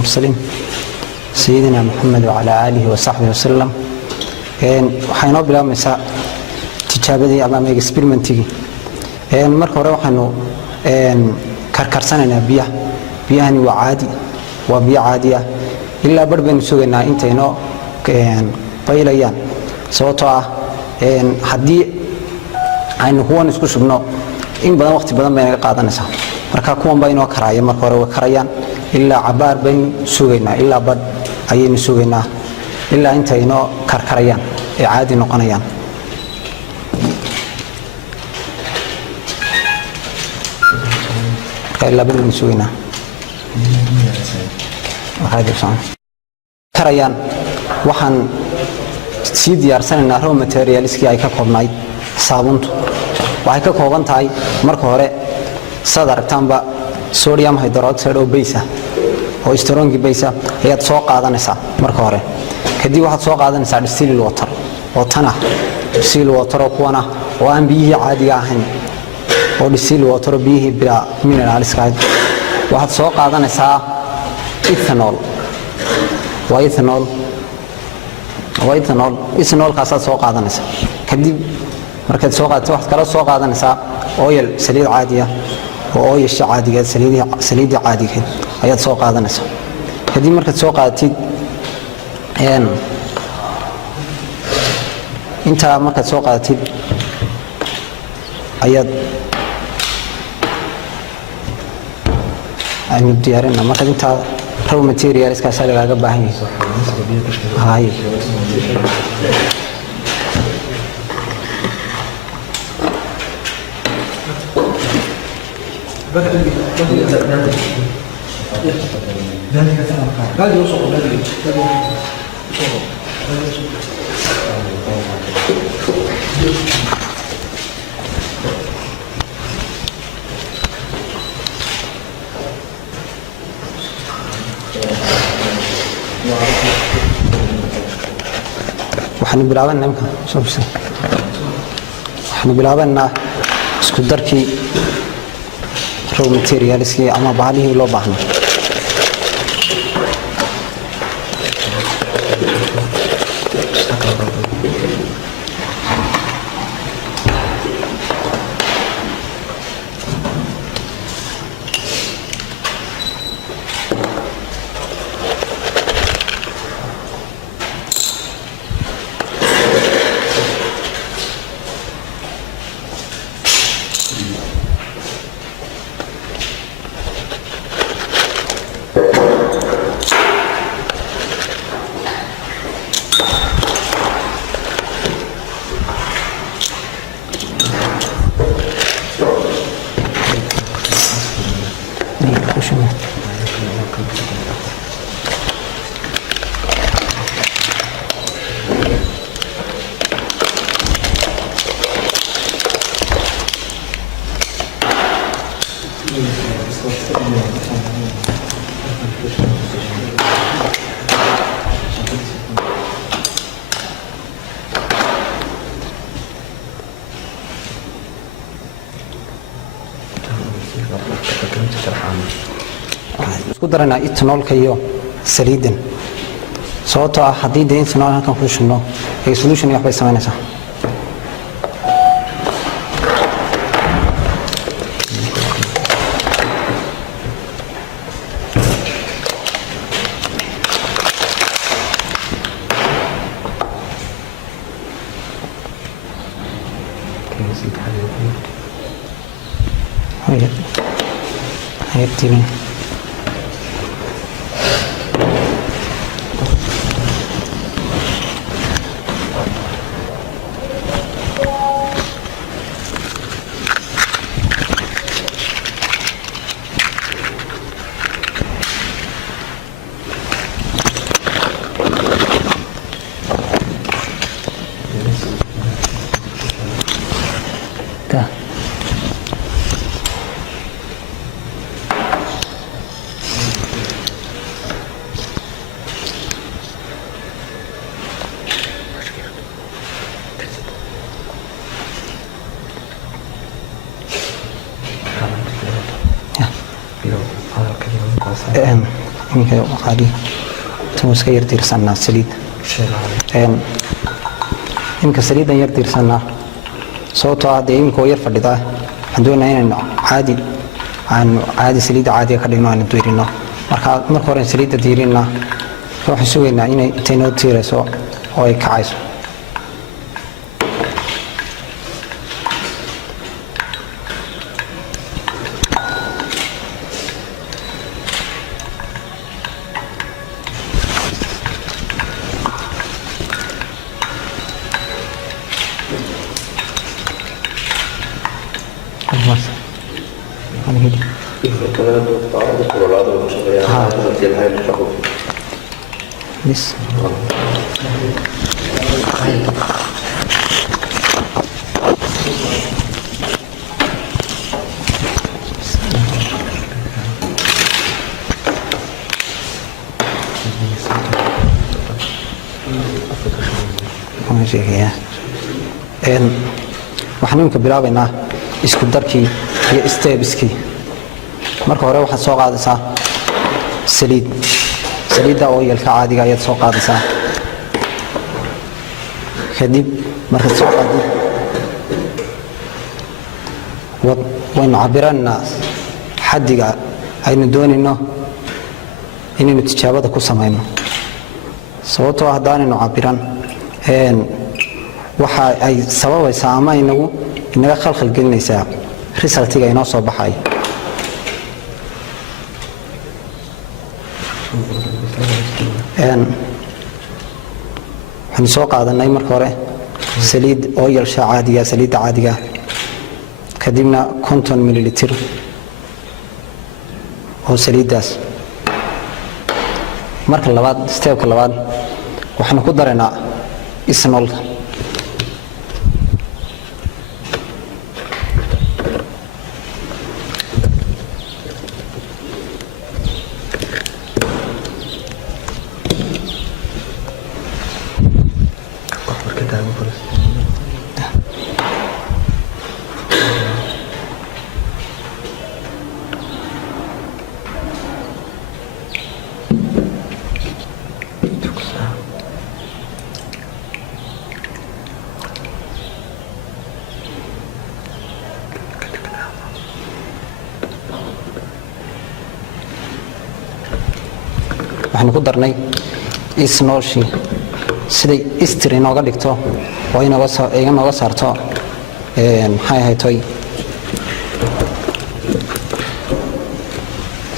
المرسلين سيدنا محمد وعلى آله وصحبه وسلم waxaynu bilaabmaysaa tijaabadii ama experimentiga marka hore waxaanu karkarsanaynaa biyahani waa biyo caadi ah ilaa bar baynu sugaynaa intayno qaylayaan sababtoo ah haddii aynu kuwan isku shubno in badan waqti badan bay naga qaadanaysaa marka kuwan baa inoo karaya marka hore way karayaan ilaa cabaar baynu sugaynaa ilaa bar ayaynu sugaynaa ilaa intayno karkarayaan ee caadi noqonayaan ilaa bar baynu sugaynaa karayaan waxaan sii diyaarsanaynaa raw materialskii ay ka koobnayd saabuuntu waxay ka kooban tahay marka hore saad aragtaanba sodium hydroxide oo base ah oo strong base ah ayaad soo qaadanaysaa marka hore kadib waxaad soo qaadanaysaa distilled water oo tan ah distilled water oo kuwan ah oo aan biyihii caadiga ahayn oo distilled water oo biyihii bilaa mineralska ahayd waxaad soo qaadanaysaa ethanol ethanol kaasaad soo qaadanaysaa kadib markaad soo qaadato waxaad kala soo qaadanaysaa oil saliid caadi ah oo oyasha caadigeed saliidii caadigeed ayaad soo qaadanaysaa kadib markaad soo qaadatid intaa markaad soo qaadatid ayaad aynu diyaarinaa markaad intaa raw materialskaasaa lagaaga baahan yahay waxaanu bilaabanaa isku darkii raw materialskii ama bahalihii loo baahnaa isku daranaa ethanolka iyo saliidan sababtoo ah haddii dee ethanol halkan ku shubno ee solution waxbay samaynaysaa hayatini كوينك عادي تمسك يرتير سنة سليد إنك سليدا يرتير سنة صوتها هذا إنك يرفع لذا عندنا هنا عادي عن عادي سليد عادي خلينا نديرنا مركورين سليد ديرنا روح سوينا إن تينو تيرسو أو يكعيسو بس waxaan ka bilaabaynaa isku darkii iyo steebskii marka hore waxaad soo qaadaysaa saliidda oilka caadiga ayaad soo qaadaysaa kadib markaad soo qaadid waynu cabiraynaa xaddiga aynu doonayno inaynu tijaabada ku samayno sababtoo haddaanaynu cabiran waxa ay sababaysaa ama inaga khalkhal gelinaysaa resultiga inoo soo baxay waxaan soo qaadanay marka hore saliid oil caadiga saliidda caadiga kadibna 50 mililitr oo saliiddaas marka labaad stepka labaad waxaan ku dareynaa isnoolka waxaan ku darnay isnooshi siday istri nooga dhigto oo iga nooga saarto maxay ahaytoy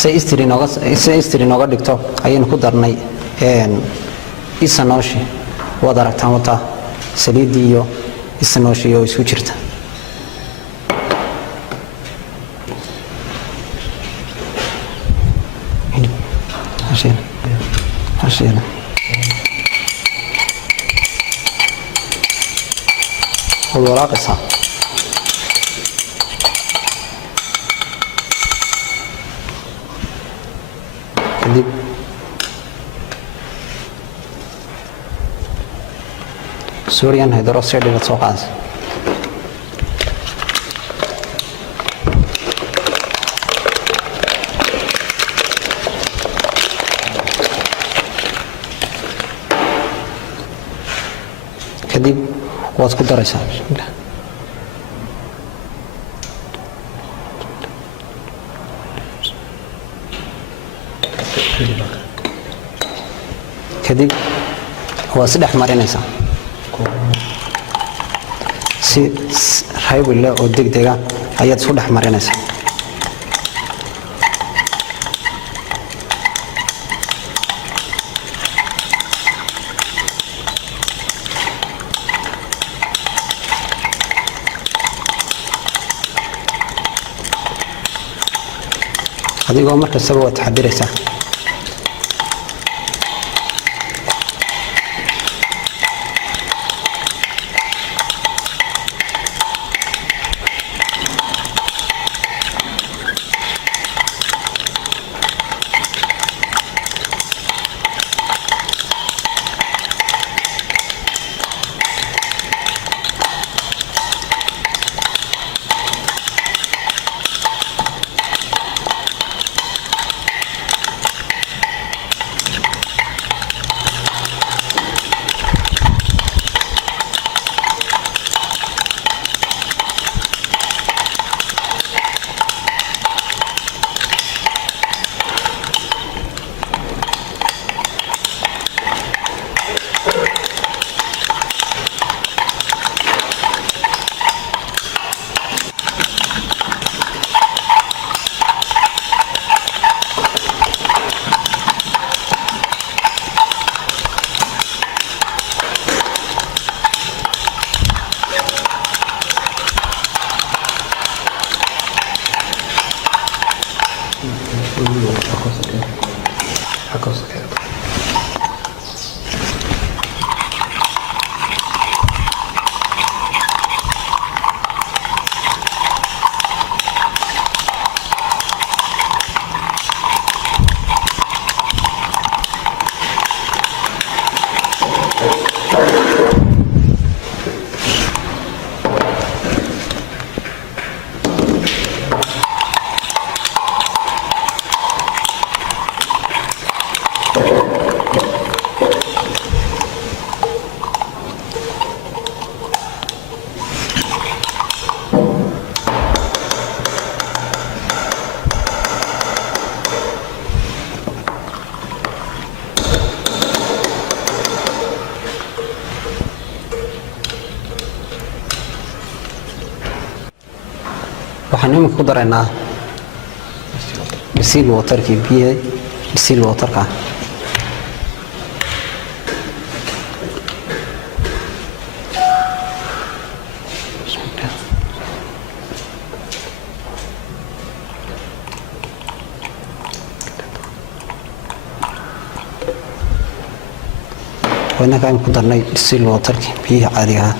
say istri nooga dhigto ayaynu ku darnay isnooshi waad aragtaan wata saliiddii iyo isnooshi oo isku jirta هشيله والوراق صح kadib sodium hydroxide baad soo qaadaysaa kadib waad ku daraysaa kadib waad si dhex marinaysaa si raybile oo degdega ayaad isu dhex marinaysaa adigoo markastaba waad taxadiraysaa waxaan imika ku daraynaa distilled waterkii biyaha distilled waterka وإنك عم قدرنا دستيل واترك بيه عاديها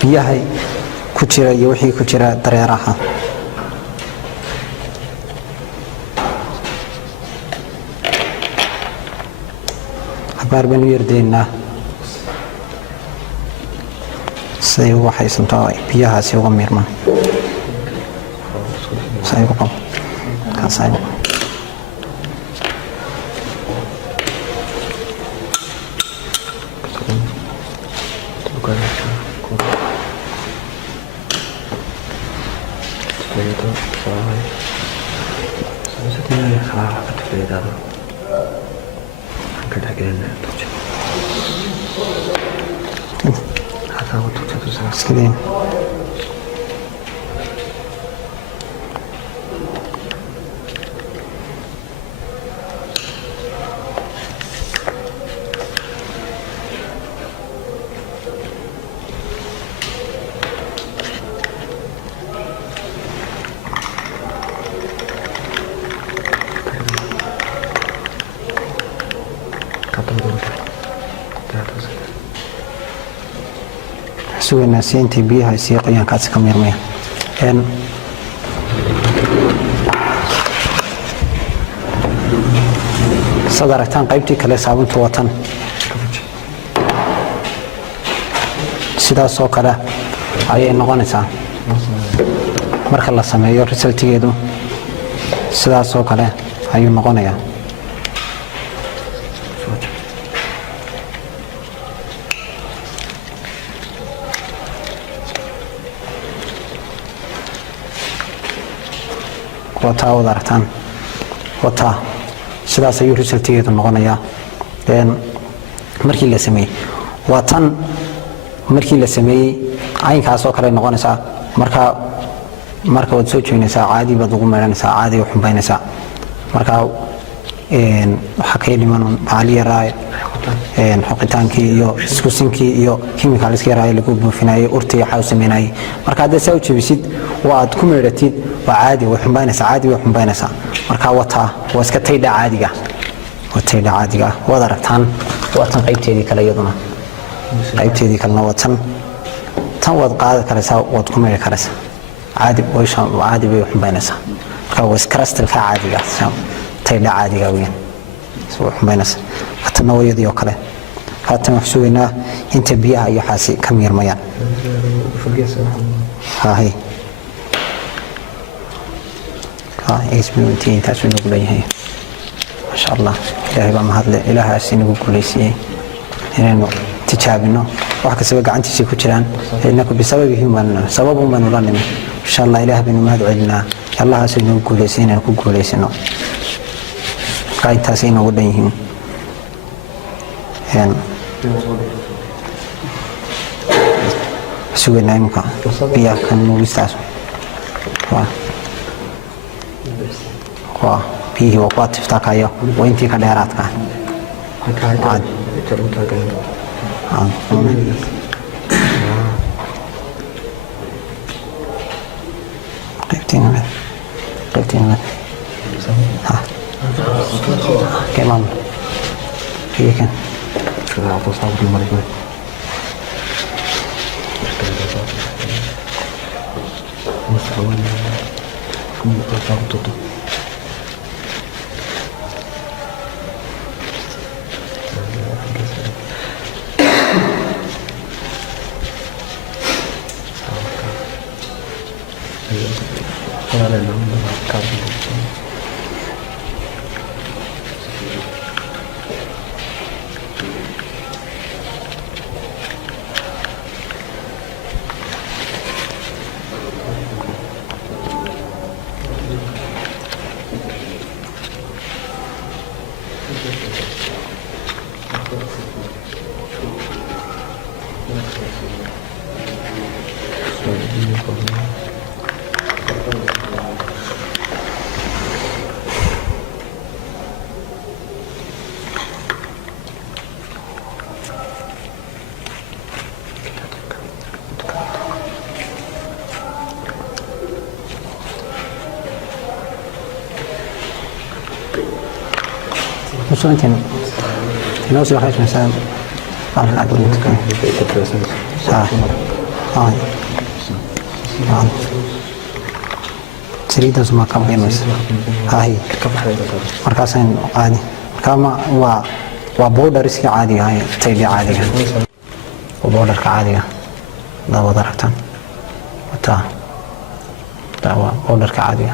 biyaha ku jira iyo wixii ku jira dareeraha habar banu yardeena say waxay santaa biyahaasi uga miirmaan say uga qab ka say Sekalian. سوينا سينتي بيها سيقيان كاس كمير ميا إن صدرتان قيبتي كلا صابونتا وطن سيدا سو كلا ayay noqonaysaa marka la sameeyo resultigeedu sidaas oo kale ayuu noqonayaa wata wadartan wata sidaas ayuu resultigeedu noqonayaa markii la sameeyay watan markii la sameeyay aynkaas oo kale noqonaysaa marka wad soo jeeynaysaa caadi baad ugu meelanaysaa caadi u xumbaynaysaa marka waxa ka dhiman baali yaraa xoqitaankii iyo isku sinkii iyo chemicalska yaraa lagu buufinayay urtii waxa uu sameynayay marka hadda saa u jebisid waa aad ku meeratid waa caadi way xumbaynaysaa marka waa iska taydha caadiga wad aragtaan watan qaybteedii kale iyaduna qaybteedii kalena watan tan wad qaad karaysaa wad ku meeri karaysaa caadi way xumbaynaysaa marka waa crystal ka caadiga taydha caadiga weyn soo xumbaynaysaa tan wayadii oo kale haatan wax suugaynaa inta biyaha iyo xaasi ka miirmayaan هاي اسمه تاسو نقول له ما شاء الله إلهي بقى مهضل إلهي أسيني بقول لي إنه تجابينه واحد كسبة قعنتي سيكون جلان إنك بسببهم سببهم من ولانهم إن شاء الله إلهي بنو مهد عدنا الله أسيني بقول لي سيني بقول لي سينه قاعد تاسينه وديهم يعني سوينا يمكن بيا كان موجود فيه وقت تفتح أيه وإنتي كدارات كان قلتين ها كمان هي كان شو ده عطوا صعب المريض مستوى كم أنت نوصل خير مثلا على العدو المتكلم تريد زما كم بينوس هاي مركزين عادي كما وبودر اسكي عادي هاي تيجي عادي وبودر كعادي لا وضربتن وتا بودر كعادي